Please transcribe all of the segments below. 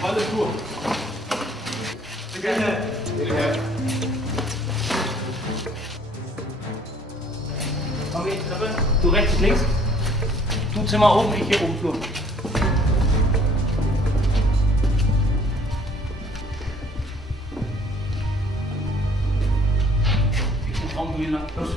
Alles gut. Gerne. Komm hier, Treppe. Du rechts, links. Du Zimmer oben, ich hier oben Flur. Ich den Raum durch nach. Los.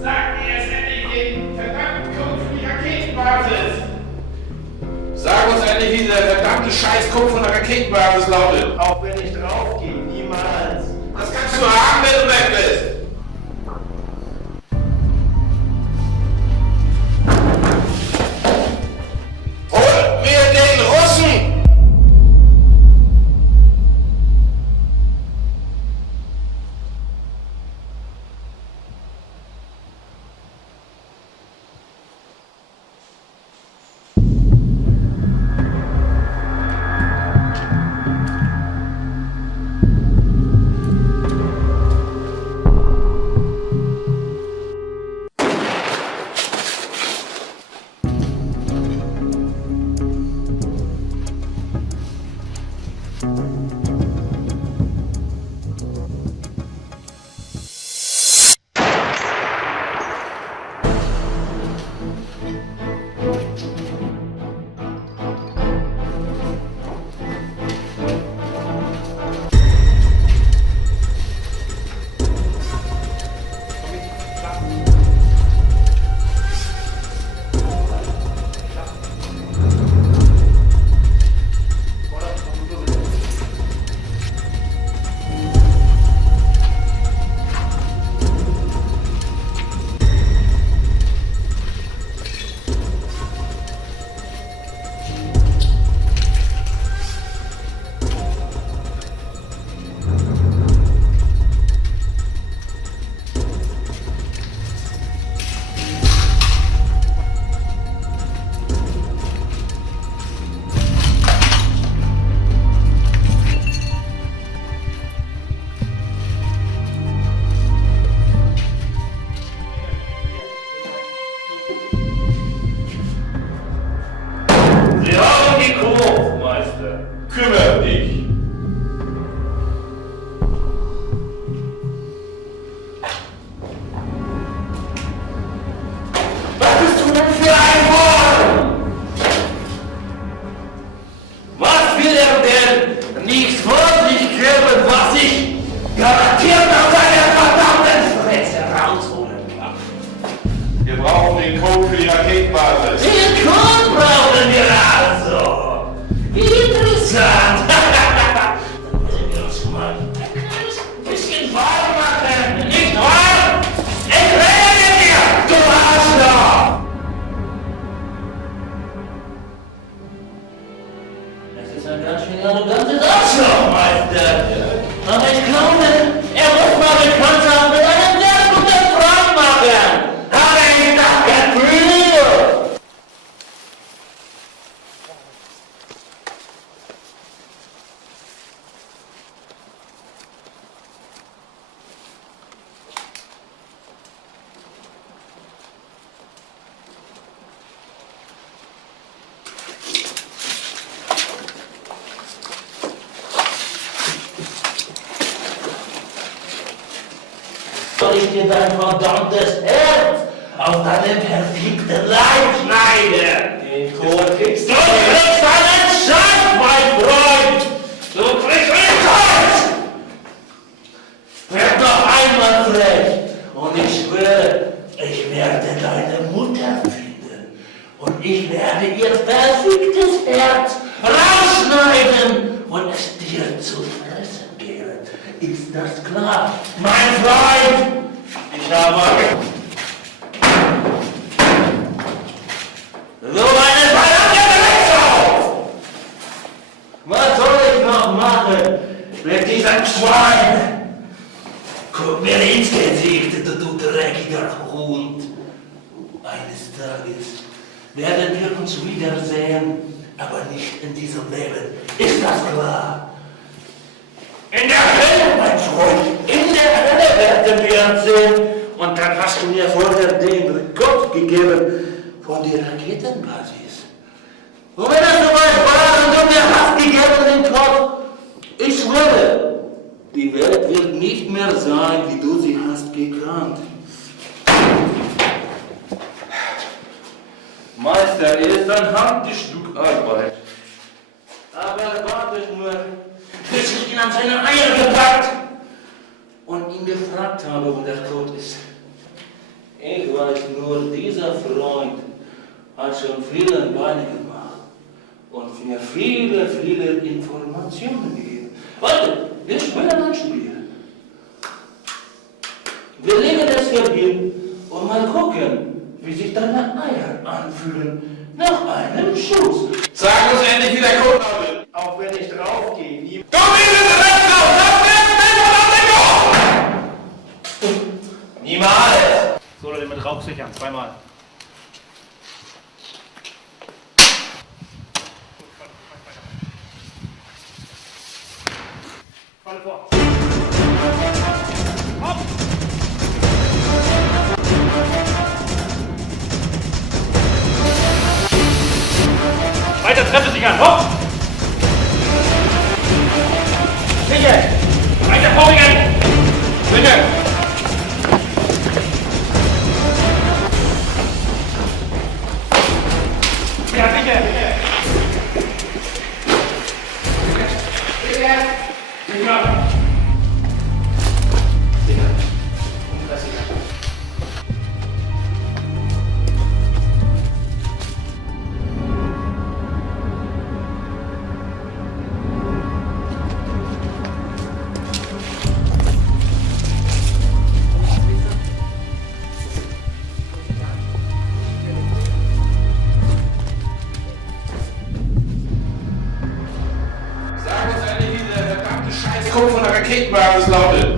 Sag mir jetzt endlich den verdammten Code für die Raketenbasis! Sag uns endlich, wie dieser verdammte Scheißcode von der Raketenbasis lautet. Auch wenn ich draufgehe, niemals! Das kannst du haben, wenn du weg bist. Hol mir den Russen! Kümmere dich! Was bist du denn für ein Mann? Was will er denn nicht von sich geben, was ich garantiert aus seiner verdammten Fresse rausholen kann? Wir brauchen den Code für die Raketenbasis. Den Code brauchen wir also! Interessant! Dann müssen wir uns mal ein bisschen warm machen, nicht wahr? Ich rede mit dir, du Arschloch! Das ist ein ganz schön arrogantes Arschloch, Meister! Aber ich glaube, er muss mal Bekanntschaft mit einem sehr guten Freund machen! Aber ich dachte, Gefühl! Soll ich dir dein verdammtes Herz aus deinem perfekten Leib schneiden? Den Code kriegst du! Du kriegst einen Schatz, mein Freund! Du kriegst einen Schatz! Werd noch einmal frech und ich schwöre, ich werde deine Mutter finden und ich werde ihr perfektes Herz zusammenschneiden und es dir zu fressen geben. Ist das klar? Mein Freund! Ich habe so eine verdammte Drecksau! Was soll ich noch machen mit diesem Schwein? Guck mir ins Gesicht, du dreckiger Hund. Eines Tages werden wir uns wiedersehen, aber nicht in diesem Leben. Ist das klar? In der Hölle, mein Freund, in der Hölle werden wir uns sehen. Und dann hast du mir vorher den Rekord gegeben von der Raketenbasis. Und wenn das soweit war und du mir hast gegeben den Kopf, ich schwöre, die Welt wird nicht mehr sein, wie du sie hast gekannt. Meister, er ist ein hartes Stück Arbeit. Aber warte nur, bis ich ihn an seine Eier gepackt und ihn gefragt habe, wo der Tod ist. Ich weiß nur, dieser Freund hat schon viele Beine gemacht und mir viele Informationen gegeben. Warte, wir spielen ein Spiel. Wir legen das hier hin und mal gucken, wie sich deine Eier anfühlen nach einem Schuss. Sag uns endlich, wie der Codename ist. Auch wenn ich draufgehe, nie. Du bist drauf! Niemals! So, Leute, mit Rauch sichern, zweimal. Falle vor. Hopp! Weiter Treppe sichern, hopp! Sicher! Weiter vorrücken! Sicher! Ja, sicher! Sicher! Sicher! Sag uns endlich, wie der verdammte Scheißcode von der Raketenbasis lautet.